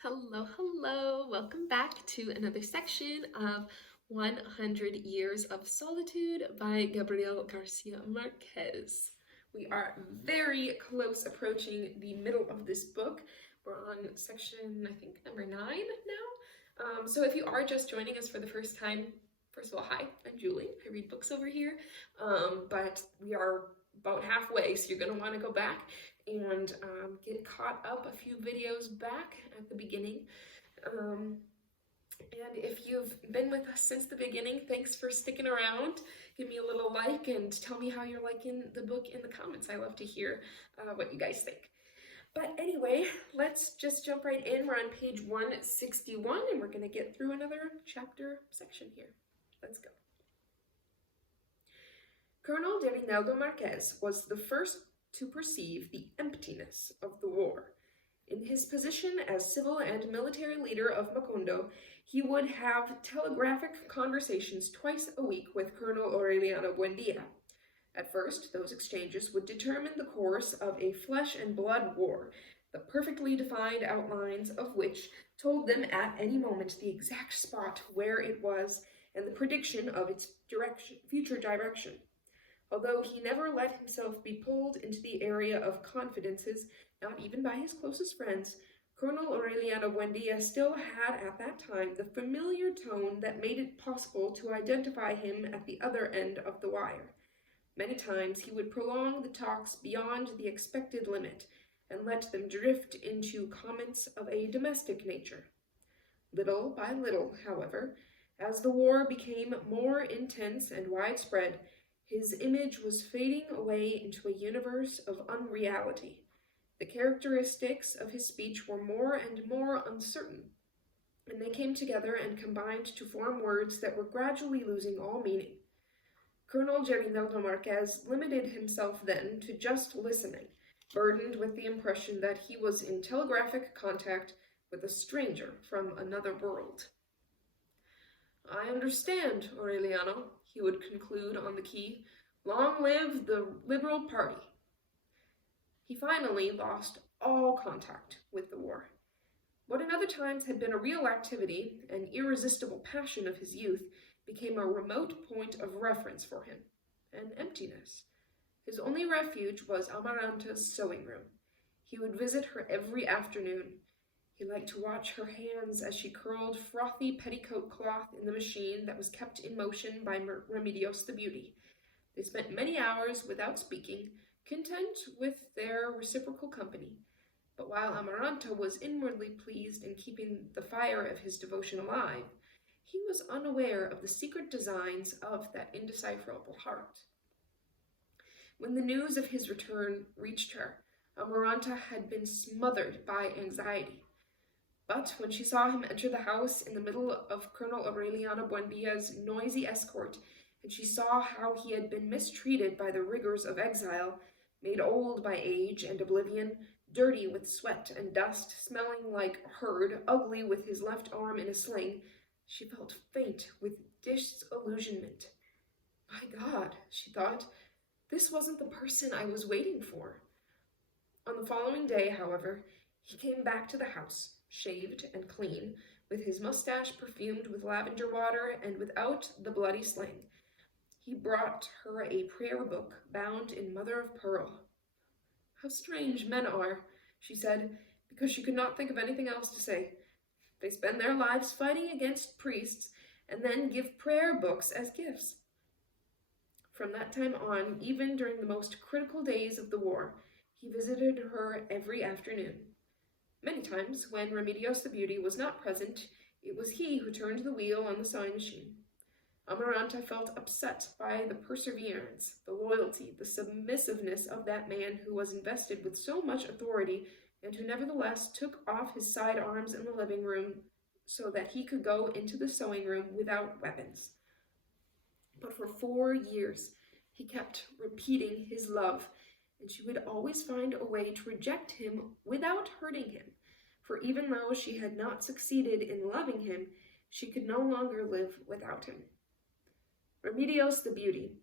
Hello, hello. Welcome back to another section of 100 Years of Solitude by Gabriel Garcia Marquez. We are very close approaching the middle of this book. We're on section, I think, number 9 now. So if you are just joining us for the first time, first of all, hi, I'm Julie. I read books over here, but we are about halfway, so you're going to want to go back and get caught up a few videos back at the beginning. And if you've been with us since the beginning, thanks for sticking around. Give me a little like and tell me how you're liking the book in the comments. I love to hear what you guys think. But anyway, let's just jump right in. We're on page 161 and we're going to get through another chapter section here. Let's go. Colonel Derinaldo Marquez was the first to perceive the emptiness of the war. In his position as civil and military leader of Macondo, he would have telegraphic conversations twice a week with Colonel Aureliano Buendia. At first, those exchanges would determine the course of a flesh and blood war, the perfectly defined outlines of which told them at any moment the exact spot where it was and the prediction of its future direction. Although he never let himself be pulled into the area of confidences, not even by his closest friends, Colonel Aureliano Buendia still had at that time the familiar tone that made it possible to identify him at the other end of the wire. Many times he would prolong the talks beyond the expected limit and let them drift into comments of a domestic nature. Little by little, however, as the war became more intense and widespread, his image was fading away into a universe of unreality. The characteristics of his speech were more and more uncertain, and they came together and combined to form words that were gradually losing all meaning. Colonel Derinaldo Marquez limited himself then to just listening, burdened with the impression that he was in telegraphic contact with a stranger from another world. "I understand, Aureliano," he would conclude on the key. "Long live the Liberal Party." He finally lost all contact with the war. What in other times had been a real activity, an irresistible passion of his youth, became a remote point of reference for him, an emptiness. His only refuge was Amaranta's sewing room. He would visit her every afternoon. He liked to watch her hands as she curled frothy petticoat cloth in the machine that was kept in motion by Remedios the Beauty. They spent many hours without speaking, content with their reciprocal company. But while Amaranta was inwardly pleased in keeping the fire of his devotion alive, he was unaware of the secret designs of that indecipherable heart. When the news of his return reached her, Amaranta had been smothered by anxiety. But when she saw him enter the house in the middle of Colonel Aureliano Buendia's noisy escort, and she saw how he had been mistreated by the rigors of exile, made old by age and oblivion, dirty with sweat and dust, smelling like a herd, ugly with his left arm in a sling, she felt faint with disillusionment. My God, she thought, this wasn't the person I was waiting for. On the following day, however, he came back to the house, shaved and clean, with his mustache perfumed with lavender water and without the bloody sling. He brought her a prayer book bound in mother of pearl. "How strange men are," she said, because she could not think of anything else to say. "They spend their lives fighting against priests and then give prayer books as gifts." From that time on, even during the most critical days of the war, he visited her every afternoon. Many times, when Remedios the Beauty was not present, it was he who turned the wheel on the sewing machine. Amaranta felt upset by the perseverance, the loyalty, the submissiveness of that man who was invested with so much authority and who nevertheless took off his sidearms in the living room so that he could go into the sewing room without weapons. But for 4 years, he kept repeating his love, and she would always find a way to reject him without hurting him, for even though she had not succeeded in loving him, she could no longer live without him. Remedios the Beauty,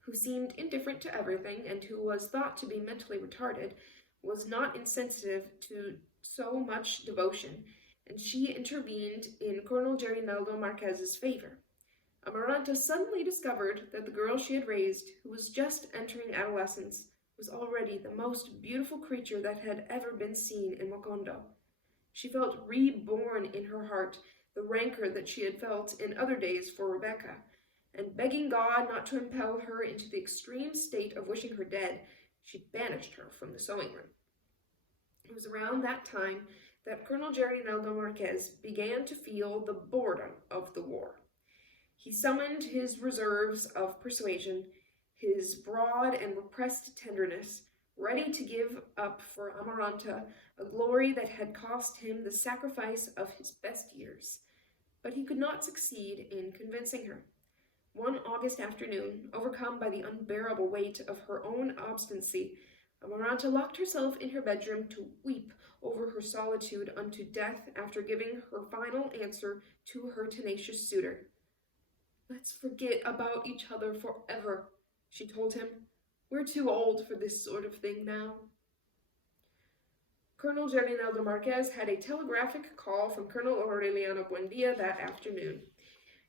who seemed indifferent to everything and who was thought to be mentally retarded, was not insensitive to so much devotion, and she intervened in Colonel Gerinaldo Marquez's favor. Amaranta suddenly discovered that the girl she had raised, who was just entering adolescence, was already the most beautiful creature that had ever been seen in Macondo. She felt reborn in her heart the rancor that she had felt in other days for Rebecca, and begging God not to impel her into the extreme state of wishing her dead, she banished her from the sewing room. It was around that time that Colonel Gerinaldo Marquez began to feel the boredom of the war. He summoned his reserves of persuasion, his broad and repressed tenderness, ready to give up for Amaranta a glory that had cost him the sacrifice of his best years. But he could not succeed in convincing her. One August afternoon, overcome by the unbearable weight of her own obstinacy, Amaranta locked herself in her bedroom to weep over her solitude unto death after giving her final answer to her tenacious suitor. "Let's forget about each other forever," she told him. "We're too old for this sort of thing now." Colonel Gerinaldo Marquez had a telegraphic call from Colonel Aureliano Buendia that afternoon.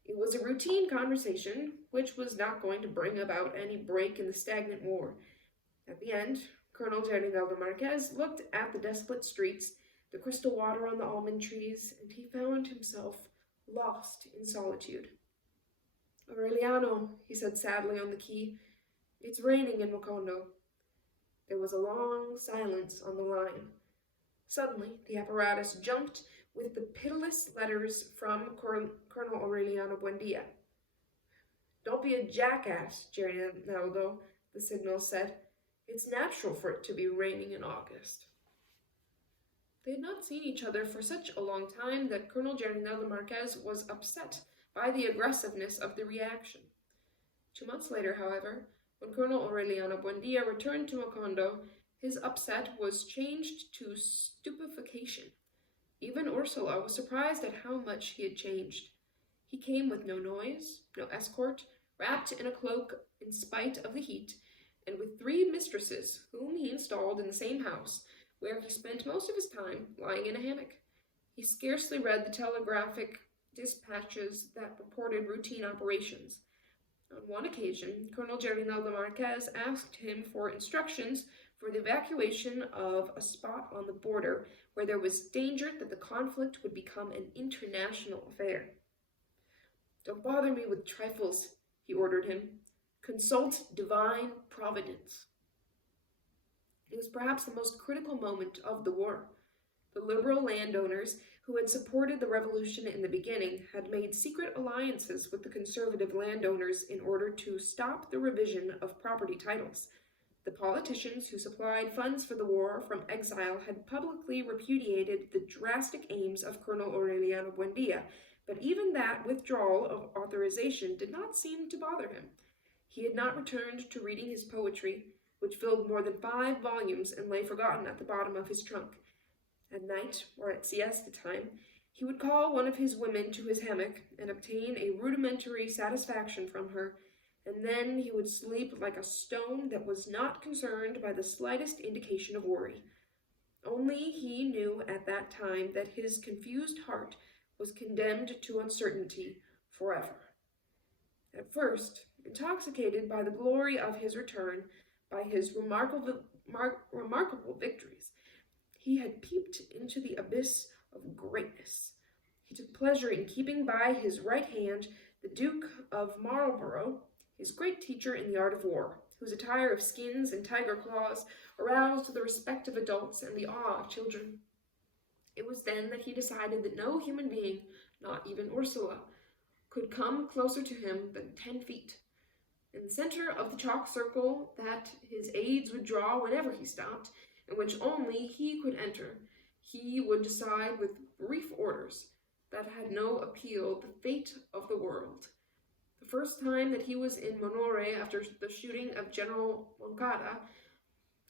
It was a routine conversation, which was not going to bring about any break in the stagnant war. At the end, Colonel Gerinaldo Marquez looked at the desolate streets, the crystal water on the almond trees, and he found himself lost in solitude. "Aureliano," he said sadly on the key, "it's raining in Macondo." There was a long silence on the line. Suddenly, the apparatus jumped with the pitiless letters from Colonel Aureliano Buendia. "Don't be a jackass, Gerinaldo," the signal said. "It's natural for it to be raining in August." They had not seen each other for such a long time that Colonel Gerinaldo Marquez was upset by the aggressiveness of the reaction. 2 months later, however, when Colonel Aureliano Buendia returned to Macondo, his upset was changed to stupefaction. Even Ursula was surprised at how much he had changed. He came with no noise, no escort, wrapped in a cloak in spite of the heat, and with 3 mistresses, whom he installed in the same house, where he spent most of his time lying in a hammock. He scarcely read the telegraphic dispatches that reported routine operations. On one occasion, Colonel Gerinaldo Marquez asked him for instructions for the evacuation of a spot on the border where there was danger that the conflict would become an international affair. "Don't bother me with trifles," he ordered him. "Consult divine providence." It was perhaps the most critical moment of the war. The liberal landowners who had supported the revolution in the beginning had made secret alliances with the conservative landowners in order to stop the revision of property titles. The politicians who supplied funds for the war from exile had publicly repudiated the drastic aims of Colonel Aureliano Buendia, but even that withdrawal of authorization did not seem to bother him. He had not returned to reading his poetry, which filled more than 5 volumes and lay forgotten at the bottom of his trunk. At night, or at siesta time, he would call one of his women to his hammock and obtain a rudimentary satisfaction from her, and then he would sleep like a stone that was not concerned by the slightest indication of worry. Only he knew at that time that his confused heart was condemned to uncertainty forever. At first, intoxicated by the glory of his return, by his remarkable victories, he had peeped into the abyss of greatness. He took pleasure in keeping by his right hand the Duke of Marlborough, his great teacher in the art of war, whose attire of skins and tiger claws aroused the respect of adults and the awe of children. It was then that he decided that no human being, not even Ursula, could come closer to him than 10 feet. In the center of the chalk circle that his aides would draw whenever he stopped, in which only he could enter, he would decide with brief orders that had no appeal the fate of the world. The first time that he was in Monore after the shooting of General Moncada,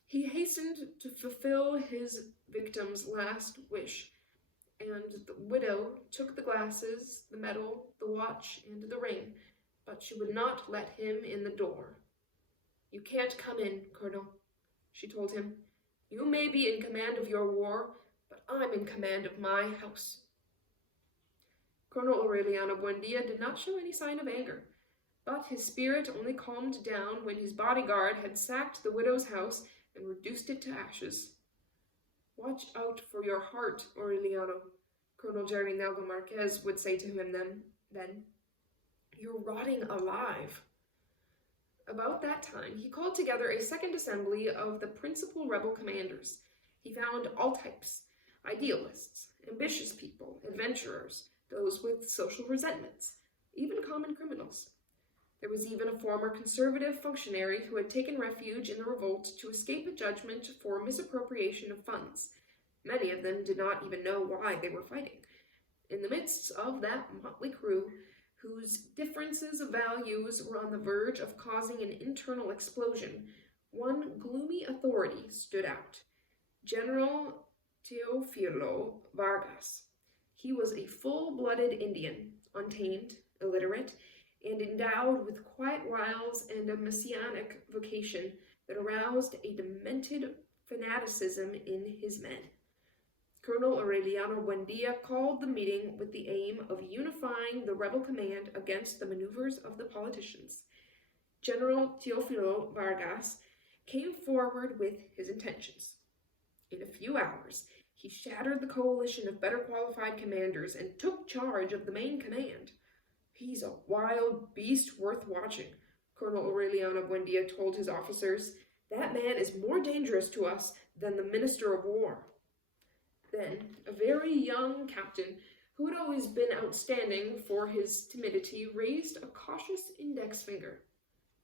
he hastened to fulfill his victim's last wish, and the widow took the glasses, the medal, the watch, and the ring, but she would not let him in the door. "You can't come in, Colonel," she told him. "You may be in command of your war, but I'm in command of my house. Colonel Aureliano Buendia did not show any sign of anger, but his spirit only calmed down when his bodyguard had sacked the widow's house and reduced it to ashes. "Watch out for your heart, Aureliano," Colonel Reinaldo Marquez would say to him then. "You're rotting alive." About that time, he called together a second assembly of the principal rebel commanders. He found all types: idealists, ambitious people, adventurers, those with social resentments, even common criminals. There was even a former conservative functionary who had taken refuge in the revolt to escape a judgment for misappropriation of funds. Many of them did not even know why they were fighting. In the midst of that motley crew, whose differences of values were on the verge of causing an internal explosion, one gloomy authority stood out: General Teofilo Vargas. He was a full-blooded Indian, untamed, illiterate, and endowed with quiet wiles and a messianic vocation that aroused a demented fanaticism in his men. Colonel Aureliano Buendia called the meeting with the aim of unifying the rebel command against the maneuvers of the politicians. General Teofilo Vargas came forward with his intentions. In a few hours, he shattered the coalition of better qualified commanders and took charge of the main command. "He's a wild beast worth watching," Colonel Aureliano Buendia told his officers. "That man is more dangerous to us than the Minister of War." Then, a very young captain, who had always been outstanding for his timidity, raised a cautious index finger.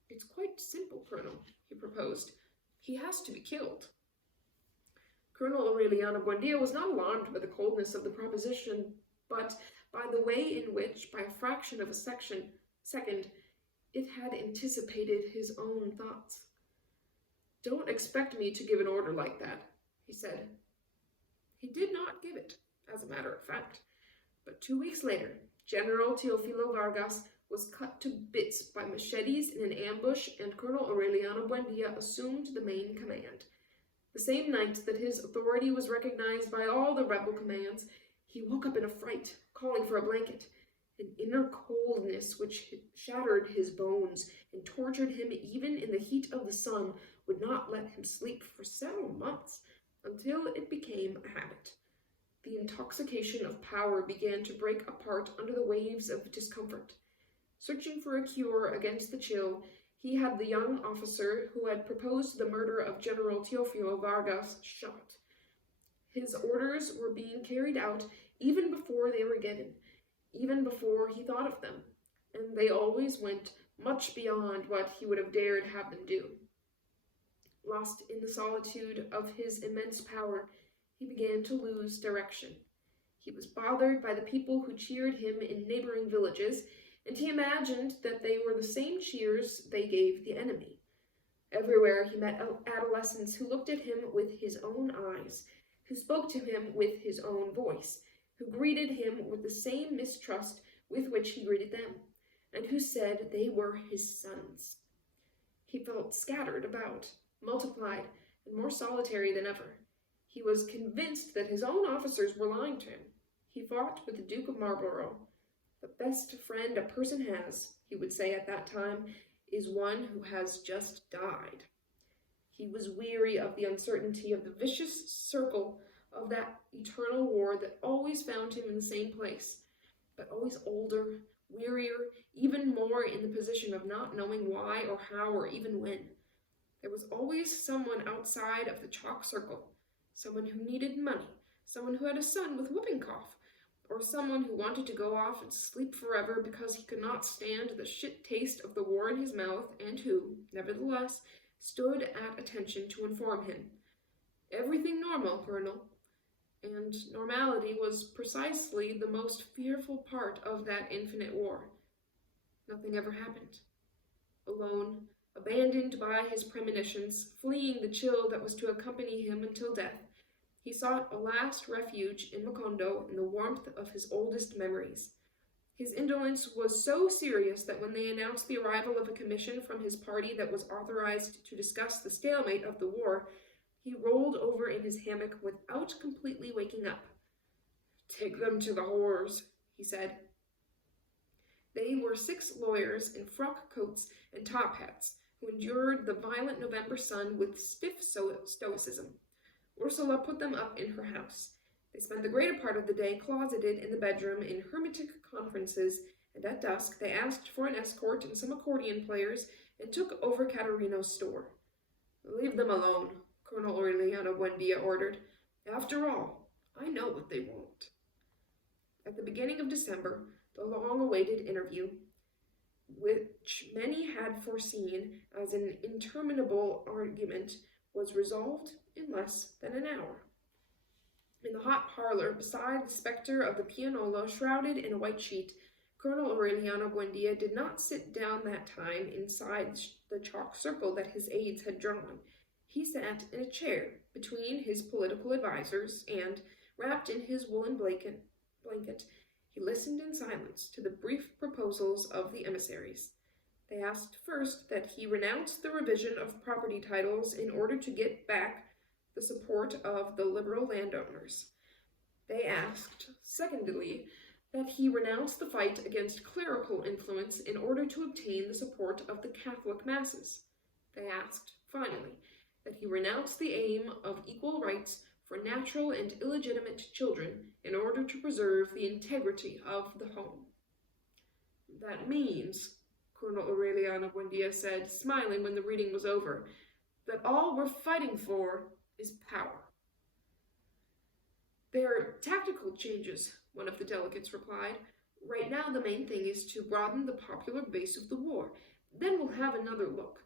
"It's quite simple, Colonel," he proposed. "He has to be killed." Colonel Aureliano Buendia was not alarmed by the coldness of the proposition, but by the way in which, by a fraction of a second, it had anticipated his own thoughts. "Don't expect me to give an order like that," he said. He did not give it, as a matter of fact, but 2 weeks later, General Teofilo Vargas was cut to bits by machetes in an ambush, and Colonel Aureliano Buendia assumed the main command. The same night that his authority was recognized by all the rebel commands, he woke up in a fright, calling for a blanket. An inner coldness which shattered his bones and tortured him even in the heat of the sun would not let him sleep for several months, until it became a habit. The intoxication of power began to break apart under the waves of discomfort. Searching for a cure against the chill, he had the young officer who had proposed the murder of General Teofilo Vargas shot. His orders were being carried out even before they were given, even before he thought of them, and they always went much beyond what he would have dared have them do. Lost in the solitude of his immense power, he began to lose direction. He was bothered by the people who cheered him in neighboring villages, and he imagined that they were the same cheers they gave the enemy. Everywhere he met adolescents who looked at him with his own eyes, who spoke to him with his own voice, who greeted him with the same mistrust with which he greeted them, and who said they were his sons. He felt scattered about, multiplied, and more solitary than ever. He was convinced that his own officers were lying to him. He fought with the Duke of Marlborough. "The best friend a person has," he would say at that time, "is one who has just died." He was weary of the uncertainty of the vicious circle of that eternal war that always found him in the same place, but always older, wearier, even more in the position of not knowing why or how or even when. There was always someone outside of the chalk circle, someone who needed money, someone who had a son with whooping cough, or someone who wanted to go off and sleep forever because he could not stand the shit taste of the war in his mouth, and who, nevertheless, stood at attention to inform him. Everything normal, Colonel. And normality was precisely the most fearful part of that infinite war. Nothing ever happened. Alone, abandoned by his premonitions, fleeing the chill that was to accompany him until death, he sought a last refuge in Macondo in the warmth of his oldest memories. His indolence was so serious that when they announced the arrival of a commission from his party that was authorized to discuss the stalemate of the war, he rolled over in his hammock without completely waking up. "Take them to the whores," he said. They were 6 lawyers in frock coats and top hats who endured the violent November sun with stiff stoicism. Ursula put them up in her house. They spent the greater part of the day closeted in the bedroom in hermetic conferences, and at dusk they asked for an escort and some accordion players and took over Caterino's store. "Leave them alone," Colonel Aureliano Buendia ordered. "After all, I know what they want." At the beginning of December, the long-awaited interview, which many had foreseen as an interminable argument, was resolved in less than an hour. In the hot parlor, beside the spectre of the pianola shrouded in a white sheet, Colonel Aureliano Buendia did not sit down that time inside the chalk circle that his aides had drawn. He sat in a chair between his political advisers, and, wrapped in his woolen blanket, he listened in silence to the brief proposals of the emissaries. They asked first that he renounce the revision of property titles in order to get back the support of the liberal landowners. They asked, secondly, that he renounce the fight against clerical influence in order to obtain the support of the Catholic masses. They asked, finally, that he renounce the aim of equal rights for natural and illegitimate children in order to preserve the integrity of the home. "That means," Colonel Aureliano Buendia said, smiling when the reading was over, "that all we're fighting for is power." "They're tactical changes," one of the delegates replied. "Right now the main thing is to broaden the popular base of the war. Then we'll have another look."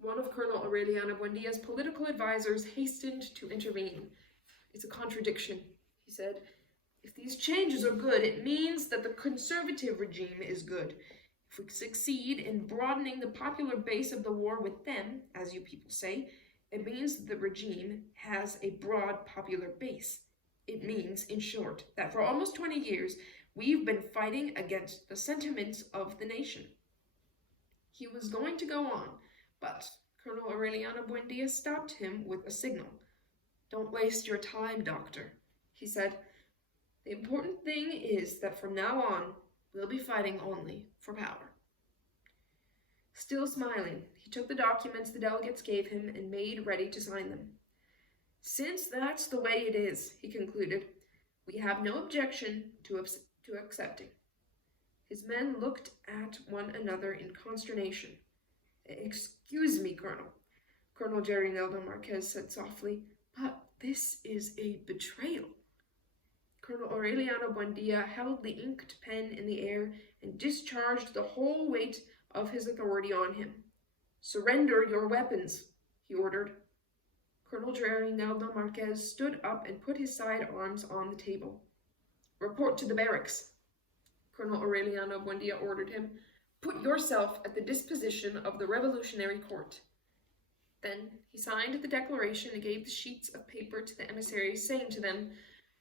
One of Colonel Aureliano Buendia's political advisers hastened to intervene. "It's a contradiction," he said. "If these changes are good, it means that the conservative regime is good. If we succeed in broadening the popular base of the war with them, as you people say, it means that the regime has a broad popular base. It means, in short, that for almost 20 years we've been fighting against the sentiments of the nation." He was going to go on, but Colonel Aureliano Buendia stopped him with a signal. "Don't waste your time, Doctor," he said. "The important thing is that from now on we'll be fighting only for power." Still smiling, he took the documents the delegates gave him and made ready to sign them. "Since that's the way it is," he concluded, "we have no objection to accepting." His men looked at one another in consternation. "Excuse me, Colonel," Colonel Gerineldo Marquez said softly, "but this is a betrayal." Colonel Aureliano Buendia held the inked pen in the air and discharged the whole weight of his authority on him. "Surrender your weapons," he ordered. Colonel Gerineldo Marquez stood up and put his sidearms on the table. "Report to the barracks," Colonel Aureliano Buendia ordered him. "Put yourself at the disposition of the Revolutionary Court." Then he signed the declaration and gave the sheets of paper to the emissaries, saying to them,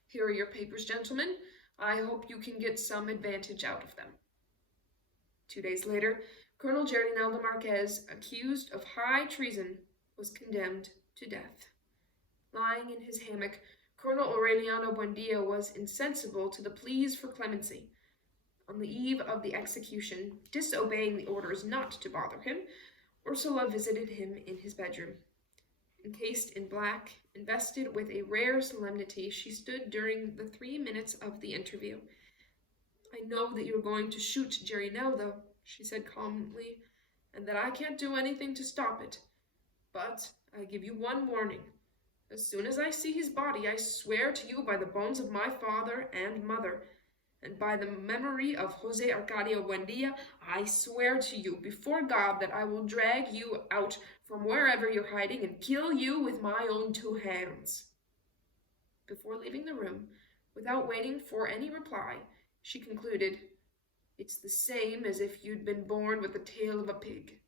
"Here are your papers, gentlemen. I hope you can get some advantage out of them." 2 days later, Colonel Gerineldo Marquez, accused of high treason, was condemned to death. Lying in his hammock, Colonel Aureliano Buendia was insensible to the pleas for clemency. On the eve of the execution, disobeying the orders not to bother him, Ursula visited him in his bedroom. Encased in black, invested with a rare solemnity, she stood during the 3 minutes of the interview. "I know that you're going to shoot Gerineldo," she said calmly, "and that I can't do anything to stop it. But I give you one warning. As soon as I see his body, I swear to you by the bones of my father and mother, and by the memory of Jose Arcadio Buendia, I swear to you before God that I will drag you out from wherever you're hiding and kill you with my own 2 hands." Before leaving the room, without waiting for any reply, she concluded, "It's the same as if you'd been born with the tail of a pig."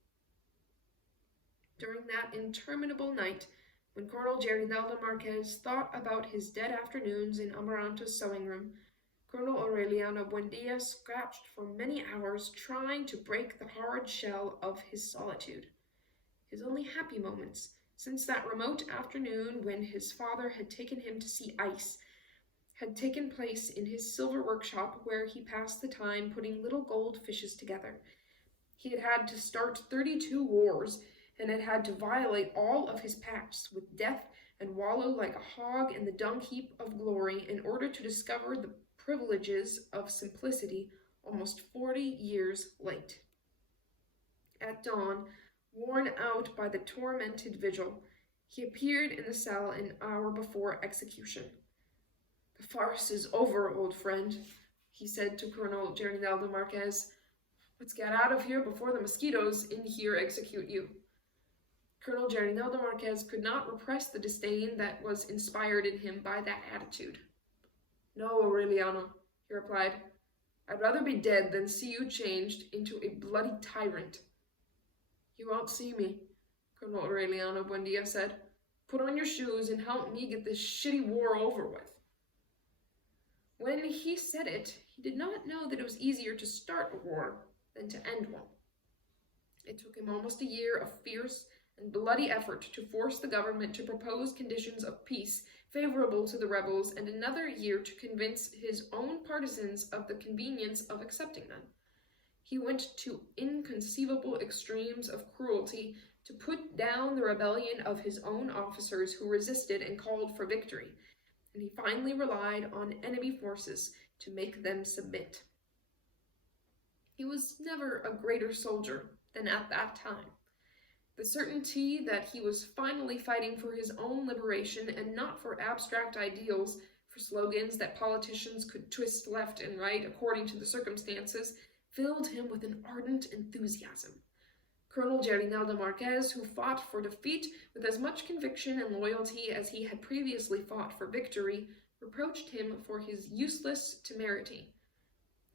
During that interminable night, when Colonel Gerineldo Marquez thought about his dead afternoons in Amaranta's sewing room, Colonel Aureliano Buendia scratched for many hours, trying to break the hard shell of his solitude. His only happy moments, since that remote afternoon when his father had taken him to see ice, had taken place in his silver workshop, where he passed the time putting little gold fishes together. He had had to start 32 wars, and had had to violate all of his pacts with death and wallow like a hog in the dung heap of glory in order to discover the privileges of simplicity almost 40 years late. At dawn, worn out by the tormented vigil, he appeared in the cell an hour before execution. "The farce is over, old friend," he said to Colonel Gerinaldo Marquez. "Let's get out of here before the mosquitoes in here execute you." Colonel Gerinaldo Marquez could not repress the disdain that was inspired in him by that attitude. "No, Aureliano," he replied. "I'd rather be dead than see you changed into a bloody tyrant." "You won't see me," Colonel Aureliano Buendia said. "Put on your shoes and help me get this shitty war over with." When he said it, he did not know that it was easier to start a war than to end one. It took him almost a year of fierce and bloody effort to force the government to propose conditions of peace favorable to the rebels, and another year to convince his own partisans of the convenience of accepting them. He went to inconceivable extremes of cruelty to put down the rebellion of his own officers who resisted and called for victory, and he finally relied on enemy forces to make them submit. He was never a greater soldier than at that time. The certainty that he was finally fighting for his own liberation and not for abstract ideals, for slogans that politicians could twist left and right according to the circumstances, filled him with an ardent enthusiasm. Colonel Gerinaldo Marquez, who fought for defeat with as much conviction and loyalty as he had previously fought for victory, reproached him for his useless temerity.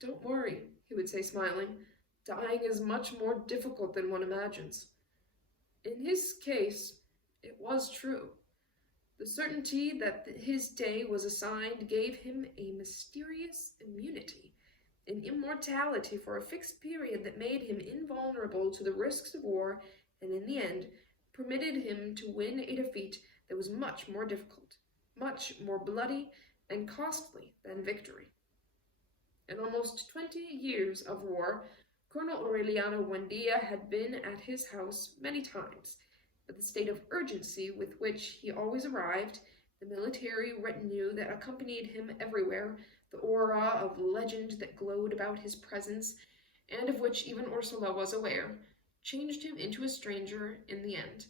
"Don't worry," he would say, smiling. "Dying is much more difficult than one imagines." In his case, it was true. The certainty that his day was assigned gave him a mysterious immunity, an immortality for a fixed period that made him invulnerable to the risks of war, and in the end permitted him to win a defeat that was much more difficult, much more bloody and costly than victory. In almost 20 years of war, Colonel Aureliano Buendia had been at his house many times, but the state of urgency with which he always arrived, the military retinue that accompanied him everywhere, the aura of legend that glowed about his presence, and of which even Ursula was aware, changed him into a stranger in the end.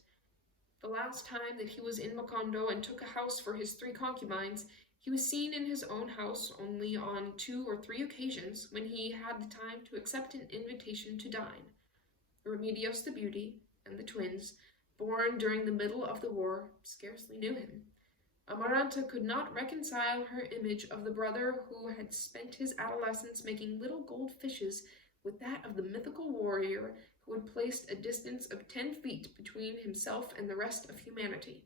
The last time that he was in Macondo and took a house for his 3 concubines, he was seen in his own house only on 2 or 3 occasions when he had the time to accept an invitation to dine. Remedios the Beauty and the twins, born during the middle of the war, scarcely knew him. Amaranta could not reconcile her image of the brother who had spent his adolescence making little gold fishes with that of the mythical warrior who had placed a distance of 10 feet between himself and the rest of humanity.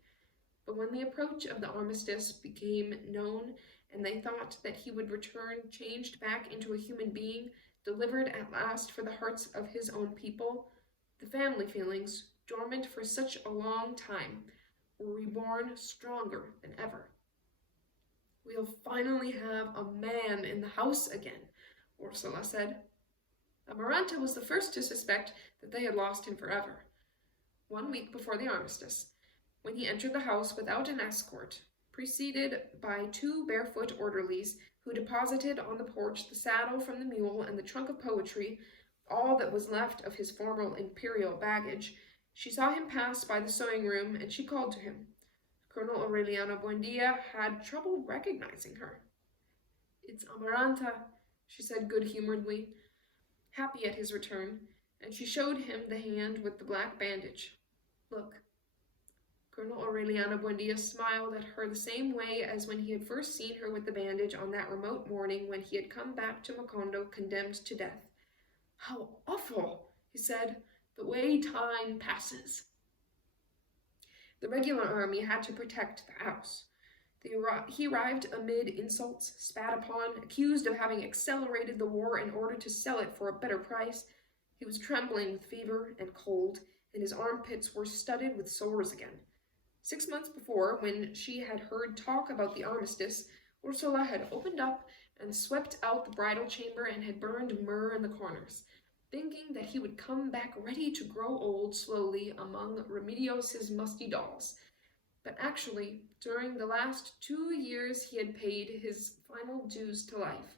But when the approach of the armistice became known, and they thought that he would return changed back into a human being, delivered at last for the hearts of his own people, the family feelings, dormant for such a long time, were reborn stronger than ever. "We'll finally have a man in the house again," Ursula said. Amaranta was the first to suspect that they had lost him forever. 1 week before the armistice, when he entered the house without an escort, preceded by 2 barefoot orderlies who deposited on the porch the saddle from the mule and the trunk of poetry, all that was left of his former imperial baggage, she saw him pass by the sewing room, and she called to him. Colonel Aureliano Buendia had trouble recognizing her. "It's Amaranta," she said good-humoredly, happy at his return, and she showed him the hand with the black bandage. "Look." Colonel Aureliano Buendia smiled at her the same way as when he had first seen her with the bandage on that remote morning when he had come back to Macondo condemned to death. "How awful," he said, "the way time passes." The regular army had to protect the house. He arrived amid insults, spat upon, accused of having accelerated the war in order to sell it for a better price. He was trembling with fever and cold, and his armpits were studded with sores again. 6 months before, when she had heard talk about the armistice, Ursula had opened up and swept out the bridal chamber and had burned myrrh in the corners, thinking that he would come back ready to grow old slowly among Remedios's musty dolls. But actually, during the last 2 years he had paid his final dues to life,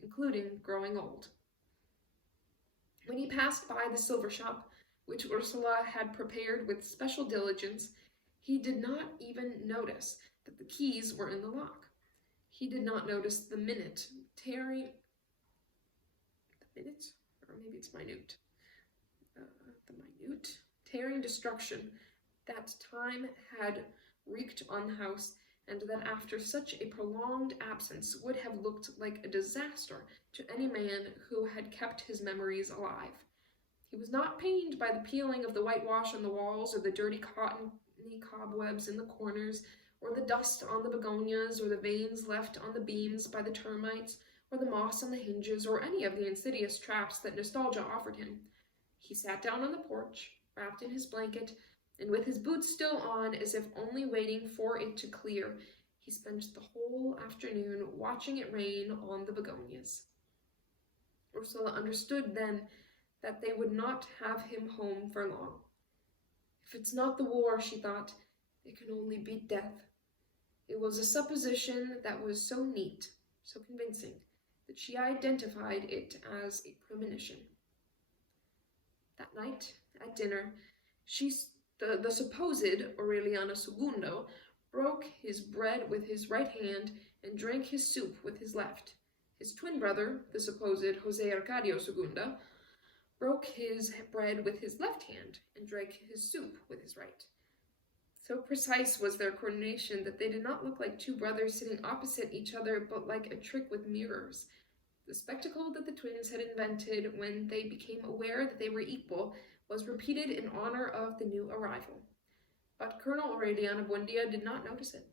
including growing old. When he passed by the silver shop, which Ursula had prepared with special diligence, he did not even notice that the keys were in the lock. He did not notice the minute, tearing... The minute? Or maybe it's minute. The minute? Tearing destruction that time had wreaked on the house, and that after such a prolonged absence would have looked like a disaster to any man who had kept his memories alive. He was not pained by the peeling of the whitewash on the walls, or the dirty cottony cobwebs in the corners, or the dust on the begonias, or the veins left on the beams by the termites, or the moss on the hinges, or any of the insidious traps that nostalgia offered him. He sat down on the porch, wrapped in his blanket, and with his boots still on, as if only waiting for it to clear, he spent the whole afternoon watching it rain on the begonias. Ursula understood then that they would not have him home for long. If it's not the war, she thought, it can only be death. It was a supposition that was so neat, so convincing, that she identified it as a premonition. That night, at dinner, the supposed Aureliano II broke his bread with his right hand and drank his soup with his left. His twin brother, the supposed Jose Arcadio II, broke his bread with his left hand and drank his soup with his right. So precise was their coordination that they did not look like two brothers sitting opposite each other, but like a trick with mirrors. The spectacle that the twins had invented when they became aware that they were equal was repeated in honor of the new arrival. But Colonel Aureliano Buendia did not notice it.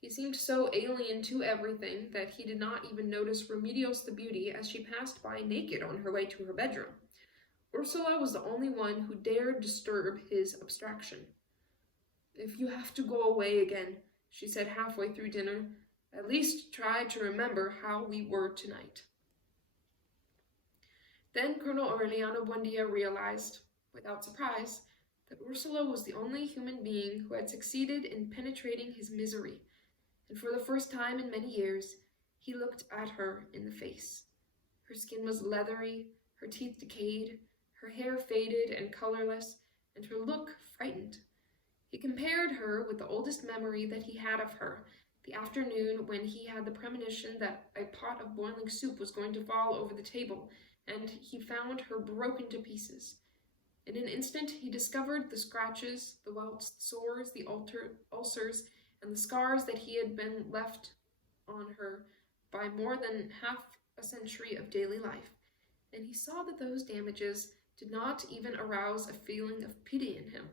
He seemed so alien to everything that he did not even notice Remedios the beauty as she passed by naked on her way to her bedroom. Ursula was the only one who dared disturb his abstraction. "If you have to go away again," she said halfway through dinner, "at least try to remember how we were tonight." Then Colonel Aureliano Buendia realized, without surprise, that Ursula was the only human being who had succeeded in penetrating his misery, and for the first time in many years, he looked at her in the face. Her skin was leathery, her teeth decayed, her hair faded and colorless, and her look frightened. He compared her with the oldest memory that he had of her, the afternoon when he had the premonition that a pot of boiling soup was going to fall over the table, and he found her broken to pieces. In an instant he discovered the scratches, the welts, the sores, the ulcers, and the scars that he had been left on her by more than half a century of daily life, and he saw that those damages did not even arouse a feeling of pity in him.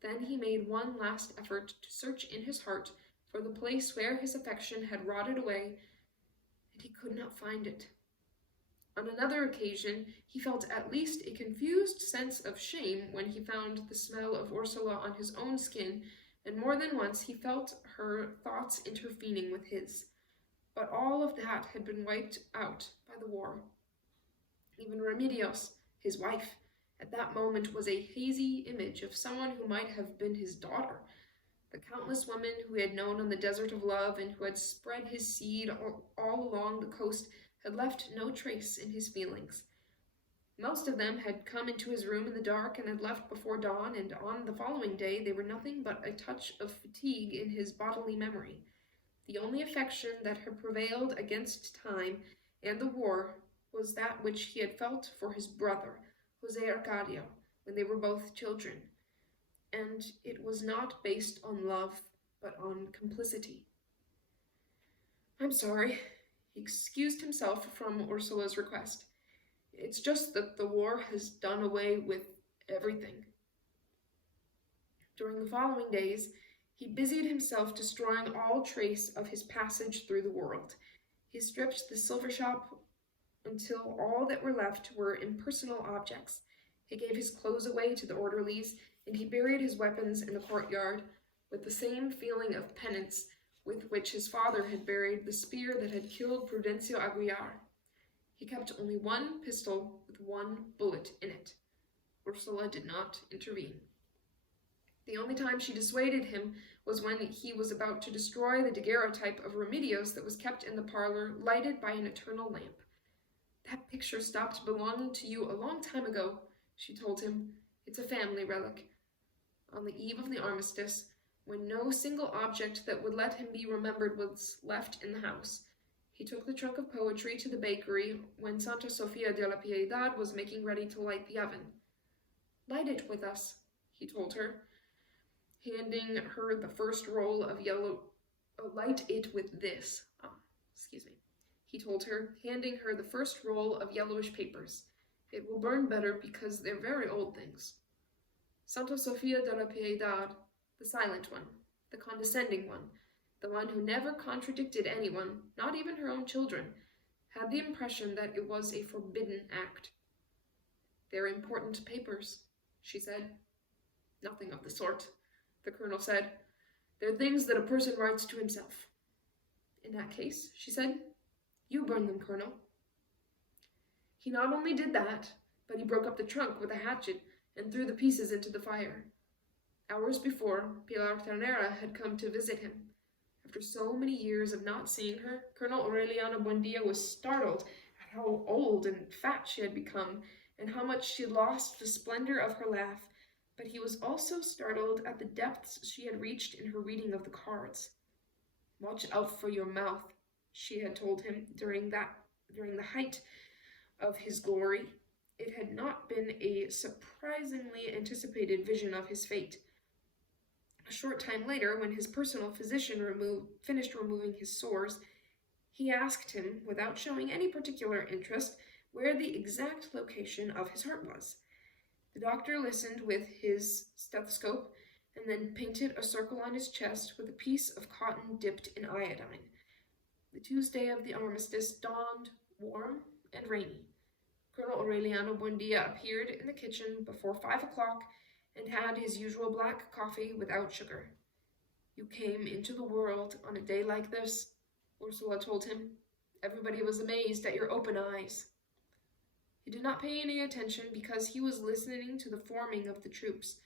Then he made one last effort to search in his heart for the place where his affection had rotted away, and he could not find it. On another occasion, he felt at least a confused sense of shame when he found the smell of Ursula on his own skin, and more than once he felt her thoughts intervening with his. But all of that had been wiped out by the war. Even Remedios, his wife, at that moment was a hazy image of someone who might have been his daughter. The countless women who he had known on the desert of love and who had spread his seed all along the coast had left no trace in his feelings. Most of them had come into his room in the dark and had left before dawn, and on the following day they were nothing but a touch of fatigue in his bodily memory. The only affection that had prevailed against time and the war was that which he had felt for his brother, Jose Arcadio, when they were both children, and it was not based on love, but on complicity. "I'm sorry." He excused himself from Ursula's request. "It's just that the war has done away with everything." During the following days, he busied himself destroying all trace of his passage through the world. He stripped the silver shop until all that were left were impersonal objects. He gave his clothes away to the orderlies, and he buried his weapons in the courtyard with the same feeling of penance with which his father had buried the spear that had killed Prudencio Aguiar. He kept only one pistol with one bullet in it. Ursula did not intervene. The only time she dissuaded him was when he was about to destroy the daguerreotype of Remedios that was kept in the parlor, lighted by an eternal lamp. "That picture stopped belonging to you a long time ago," she told him. "It's a family relic." On the eve of the armistice, when no single object that would let him be remembered was left in the house, he took the trunk of poetry to the bakery when Santa Sofia de la Piedad was making ready to light the oven. "Light it with us," he told her, handing her the first roll of yellow... light it with this. He told her, handing her the first roll of yellowish papers. "It will burn better because they're very old things." Santa Sofia de la Piedad, the silent one, the condescending one, the one who never contradicted anyone, not even her own children, had the impression that it was a forbidden act. "They're important papers," she said. "Nothing of the sort," the colonel said. "They're things that a person writes to himself." "In that case," she said, "you burn them, Colonel." He not only did that, but he broke up the trunk with a hatchet and threw the pieces into the fire. Hours before, Pilar Ternera had come to visit him. After so many years of not seeing her, Colonel Aureliano Buendia was startled at how old and fat she had become, and how much she had lost the splendor of her laugh, but he was also startled at the depths she had reached in her reading of the cards. "Watch out for your mouth," she had told him during the height of his glory. It had not been a surprisingly anticipated vision of his fate. A short time later, when his personal physician finished removing his sores, he asked him, without showing any particular interest, where the exact location of his heart was. The doctor listened with his stethoscope and then painted a circle on his chest with a piece of cotton dipped in iodine. The Tuesday of the armistice dawned warm and rainy. Colonel Aureliano Buendia appeared in the kitchen before 5 o'clock and had his usual black coffee without sugar. "You came into the world on a day like this," Ursula told him. "Everybody was amazed at your open eyes." He did not pay any attention because he was listening to the forming of the troops,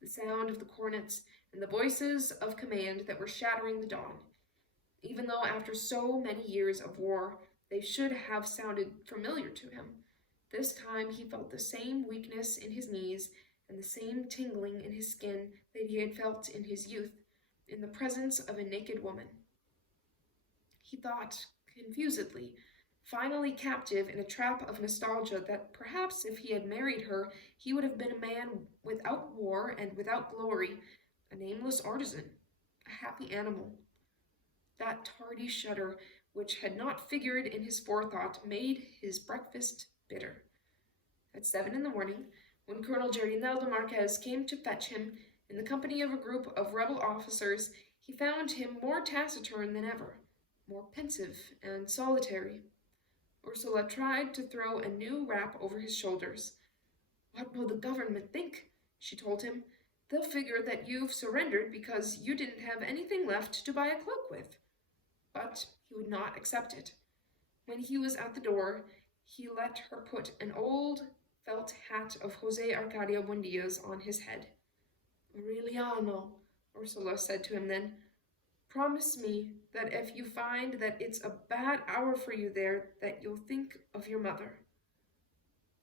the sound of the cornets, and the voices of command that were shattering the dawn. Even though after so many years of war, they should have sounded familiar to him, this time he felt the same weakness in his knees and the same tingling in his skin that he had felt in his youth, in the presence of a naked woman. He thought, confusedly, finally captive in a trap of nostalgia, that perhaps if he had married her, he would have been a man without war and without glory, a nameless artisan, a happy animal. That tardy shudder, which had not figured in his forethought, made his breakfast bitter. At 7 in the morning, when Colonel Jardinel Marquez came to fetch him, in the company of a group of rebel officers, he found him more taciturn than ever, more pensive and solitary. Ursula tried to throw a new wrap over his shoulders. "What will the government think?" she told him. "They'll figure that you've surrendered because you didn't have anything left to buy a cloak with." But he would not accept it. When he was at the door, he let her put an old felt hat of Jose Arcadio Buendia's on his head. "Aureliano," Ursula said to him then, "promise me that if you find that it's a bad hour for you there, that you'll think of your mother."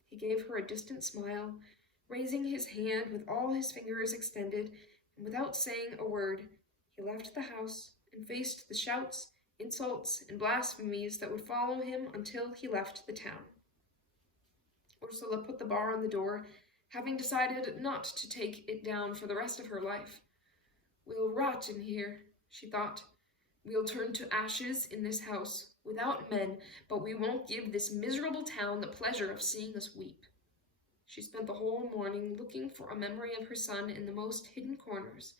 He gave her a distant smile, raising his hand with all his fingers extended, and without saying a word, he left the house and faced the shouts, insults, and blasphemies that would follow him until he left the town. Ursula put the bar on the door, having decided not to take it down for the rest of her life. "We'll rot in here," she thought. "We'll turn to ashes in this house, without men, but we won't give this miserable town the pleasure of seeing us weep." She spent the whole morning looking for a memory of her son in the most hidden corners,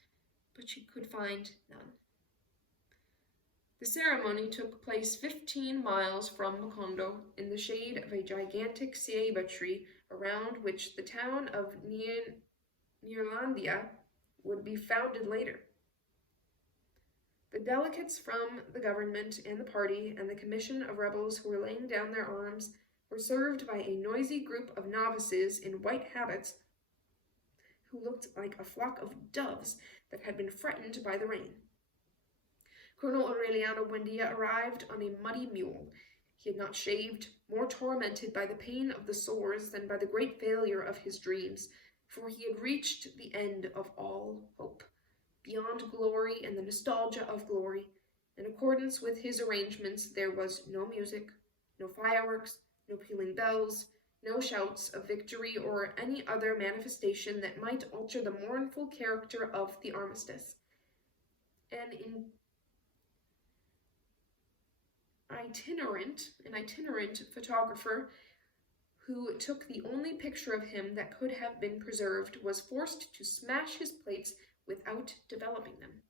but she could find none. The ceremony took place 15 miles from Macondo, in the shade of a gigantic ceiba tree around which the town of Neerlandia would be founded later. The delegates from the government and the party and the commission of rebels who were laying down their arms were served by a noisy group of novices in white habits who looked like a flock of doves that had been frightened by the rain. Colonel Aureliano Buendia arrived on a muddy mule. He had not shaved, more tormented by the pain of the sores than by the great failure of his dreams, for he had reached the end of all hope. Beyond glory and the nostalgia of glory, in accordance with his arrangements, there was no music, no fireworks, no pealing bells, no shouts of victory or any other manifestation that might alter the mournful character of the armistice. An itinerant photographer who took the only picture of him that could have been preserved was forced to smash his plates without developing them.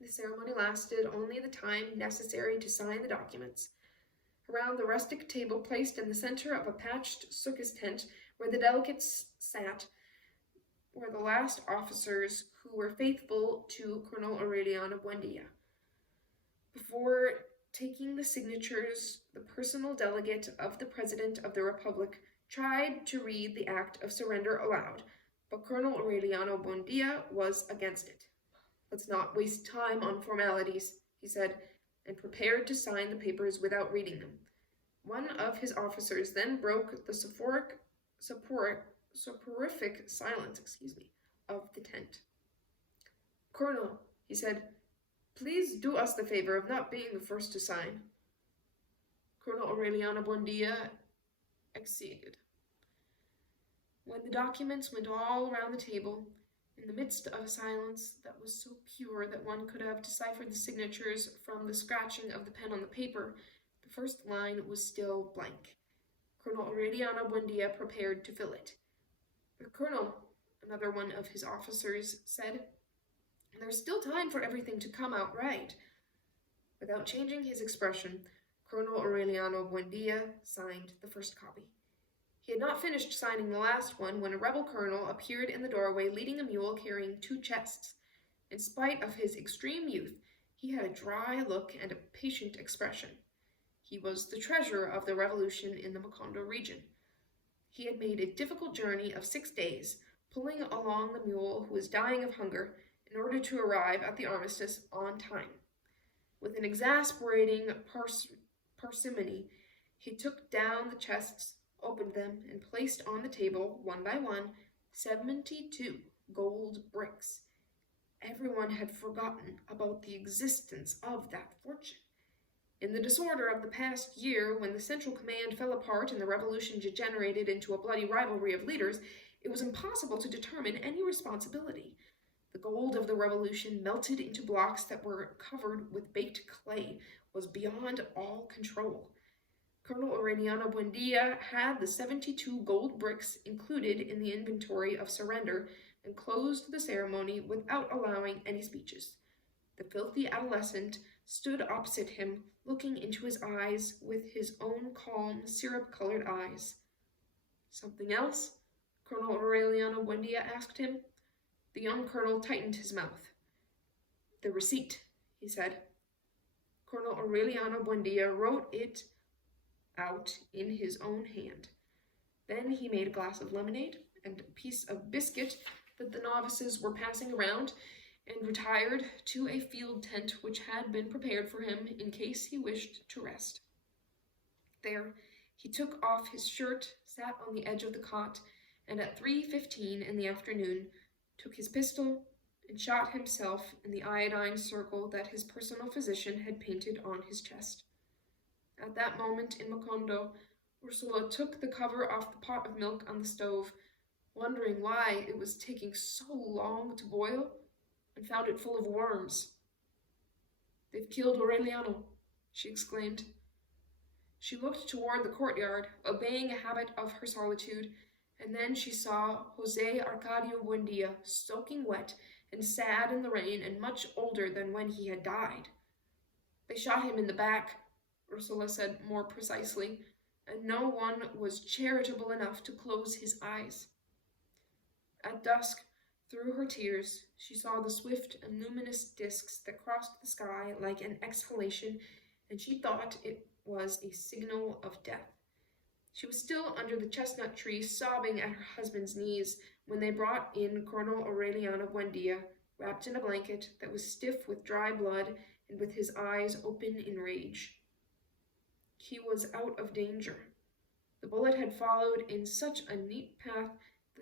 The ceremony lasted only the time necessary to sign the documents. Around the rustic table placed in the center of a patched circus tent where the delegates sat were the last officers who were faithful to Colonel Aureliano Buendia. Before taking the signatures, the personal delegate of the President of the Republic tried to read the act of surrender aloud, but Colonel Aureliano Buendia was against it. "Let's not waste time on formalities," he said, and prepared to sign the papers without reading them. One of his officers then broke the soporific silence of the tent. "Colonel," he said, "please do us the favor of not being the first to sign." Colonel Aureliano Buendia acceded. When the documents went all around the table, in the midst of a silence that was so pure that one could have deciphered the signatures from the scratching of the pen on the paper, the first line was still blank. Colonel Aureliano Buendia prepared to fill it. "But Colonel," another one of his officers said, "there's still time for everything to come out right." Without changing his expression, Colonel Aureliano Buendia signed the first copy. He had not finished signing the last one when a rebel colonel appeared in the doorway leading a mule carrying 2 chests. In spite of his extreme youth, he had a dry look and a patient expression. He was the treasurer of the revolution in the Macondo region. He had made a difficult journey of 6 days, pulling along the mule who was dying of hunger, in order to arrive at the armistice on time. With an exasperating parsimony, he took down the chests, opened them, and placed on the table, one by one, 72 gold bricks. Everyone had forgotten about the existence of that fortune. In the disorder of the past year, when the central command fell apart and the revolution degenerated into a bloody rivalry of leaders, it was impossible to determine any responsibility. The gold of the revolution, melted into blocks that were covered with baked clay, was beyond all control. Colonel Aureliano Buendia had the 72 gold bricks included in the inventory of surrender and closed the ceremony without allowing any speeches. The filthy adolescent stood opposite him, looking into his eyes with his own calm, syrup-colored eyes. "Something else?" Colonel Aureliano Buendia asked him. The young colonel tightened his mouth. "The receipt," he said. Colonel Aureliano Buendia wrote it out in his own hand. Then he made a glass of lemonade and a piece of biscuit that the novices were passing around, and retired to a field tent which had been prepared for him in case he wished to rest. There he took off his shirt, sat on the edge of the cot, and at 3:15 in the afternoon took his pistol and shot himself in the iodine circle that his personal physician had painted on his chest. At that moment in Macondo, Ursula took the cover off the pot of milk on the stove, wondering why it was taking so long to boil, and found it full of worms. "They've killed Aureliano," she exclaimed. She looked toward the courtyard, obeying a habit of her solitude, and then she saw José Arcadio Buendia, soaking wet and sad in the rain and much older than when he had died. "They shot him in the back," Ursula said more precisely, "and no one was charitable enough to close his eyes." At dusk, Through her tears, she saw the swift and luminous disks that crossed the sky like an exhalation, and she thought it was a signal of death. She was still under the chestnut tree, sobbing at her husband's knees, when they brought in Colonel Aureliano Buendia, wrapped in a blanket that was stiff with dry blood and with his eyes open in rage. He was out of danger. The bullet had followed in such a neat path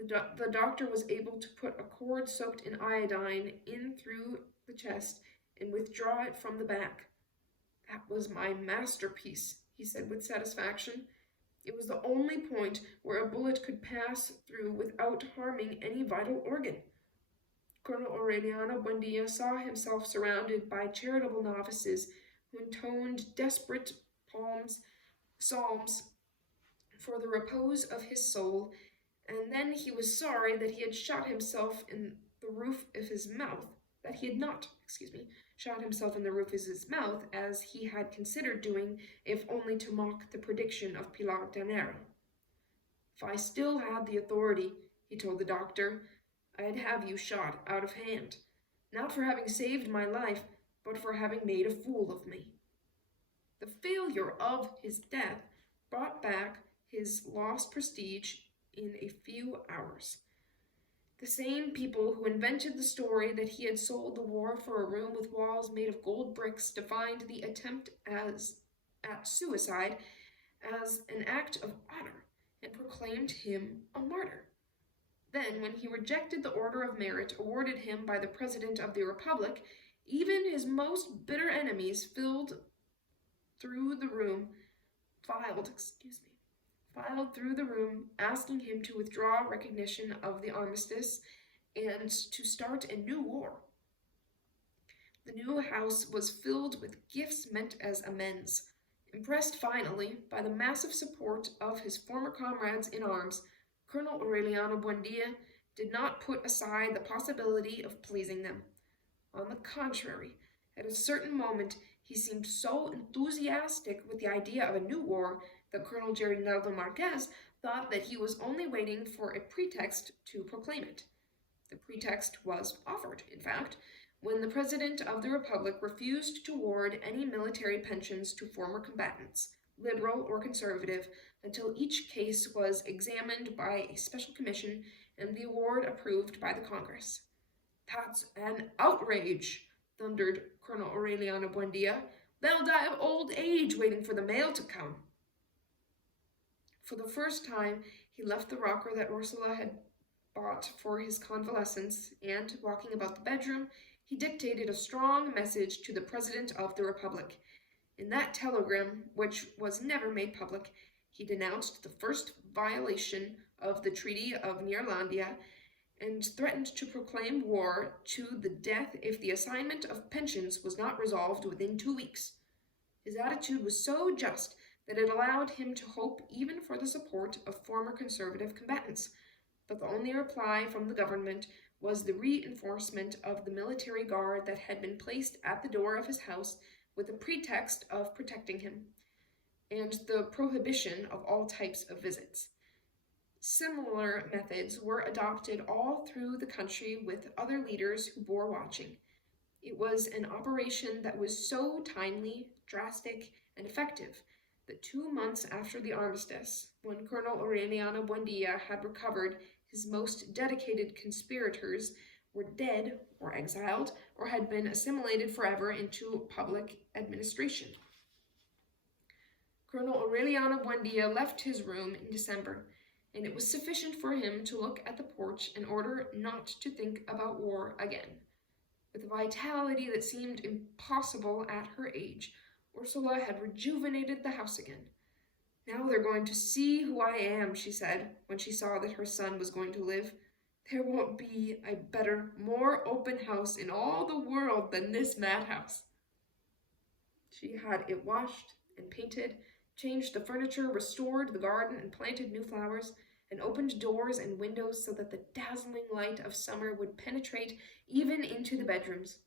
that the doctor was able to put a cord soaked in iodine in through the chest and withdraw it from the back. "That was my masterpiece," he said with satisfaction. "It was the only point where a bullet could pass through without harming any vital organ." Colonel Aureliano Buendia saw himself surrounded by charitable novices who intoned desperate psalms for the repose of his soul, and then he was sorry that he had shot himself in the roof of his mouth, that he had not, shot himself in the roof of his mouth, as he had considered doing, if only to mock the prediction of Pilar Danero. "If I still had the authority," he told the doctor, "I'd have you shot out of hand, not for having saved my life, but for having made a fool of me." The failure of his death brought back his lost prestige in a few hours. The same people who invented the story that he had sold the war for a room with walls made of gold bricks defined the attempt at suicide as an act of honor and proclaimed him a martyr. Then, when he rejected the Order of Merit awarded him by the President of the Republic, even his most bitter enemies filed through the room, asking him to withdraw recognition of the armistice and to start a new war. The new house was filled with gifts meant as amends. Impressed finally by the massive support of his former comrades in arms, Colonel Aureliano Buendia did not put aside the possibility of pleasing them. On the contrary, at a certain moment he seemed so enthusiastic with the idea of a new war that Colonel Rejuvenaldo Marquez thought that he was only waiting for a pretext to proclaim it. The pretext was offered, in fact, when the President of the Republic refused to award any military pensions to former combatants, liberal or conservative, until each case was examined by a special commission and the award approved by the Congress. "That's an outrage," thundered Colonel Aureliano Buendia. "They'll die of old age waiting for the mail to come." For the first time, he left the rocker that Ursula had bought for his convalescence, and, walking about the bedroom, he dictated a strong message to the President of the Republic. In that telegram, which was never made public, he denounced the first violation of the Treaty of Neerlandia and threatened to proclaim war to the death if the assignment of pensions was not resolved within 2 weeks. His attitude was so just that it allowed him to hope even for the support of former conservative combatants, but the only reply from the government was the reinforcement of the military guard that had been placed at the door of his house with the pretext of protecting him, and the prohibition of all types of visits. Similar methods were adopted all through the country with other leaders who bore watching. It was an operation that was so timely, drastic, and effective that 2 months after the armistice, when Colonel Aureliano Buendia had recovered, his most dedicated conspirators were dead or exiled or had been assimilated forever into public administration. Colonel Aureliano Buendia left his room in December, and it was sufficient for him to look at the porch in order not to think about war again. With a vitality that seemed impossible at her age, Ursula had rejuvenated the house again. "Now they're going to see who I am," she said, when she saw that her son was going to live. "There won't be a better, more open house in all the world than this madhouse." She had it washed and painted, changed the furniture, restored the garden, and planted new flowers, and opened doors and windows so that the dazzling light of summer would penetrate even into the bedrooms.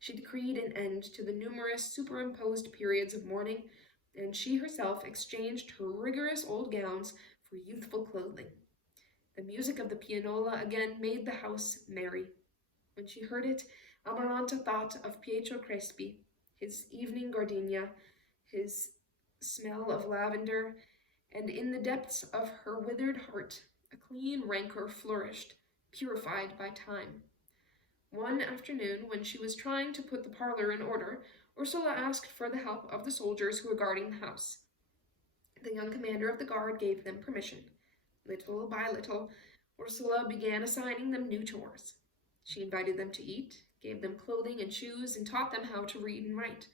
She decreed an end to the numerous superimposed periods of mourning, and she herself exchanged her rigorous old gowns for youthful clothing. The music of the pianola again made the house merry. When she heard it, Amaranta thought of Pietro Crespi, his evening gardenia, his smell of lavender, and in the depths of her withered heart, a clean rancor flourished, purified by time. One afternoon, when she was trying to put the parlor in order, Ursula asked for the help of the soldiers who were guarding the house. The young commander of the guard gave them permission. Little by little, Ursula began assigning them new chores. She invited them to eat, gave them clothing and shoes, and taught them how to read and write.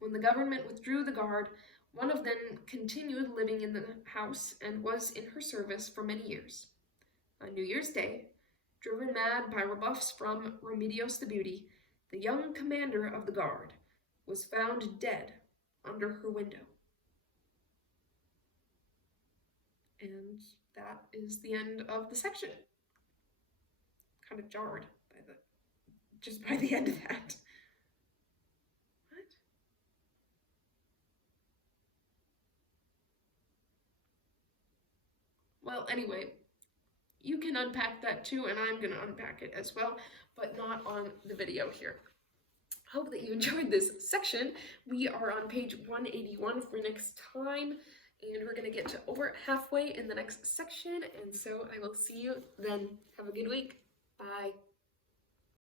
When the government withdrew the guard, one of them continued living in the house and was in her service for many years. On New Year's Day, driven mad by rebuffs from Remedios the Beauty, the young commander of the guard was found dead under her window. And that is the end of the section. Kind of jarred by the end of that. What? Well, anyway, you can unpack that too, and I'm gonna unpack it as well, but not on the video here. Hope that you enjoyed this section. We are on page 181 for next time, and we're gonna get to over halfway in the next section, and so I will see you then. Have a good week. Bye.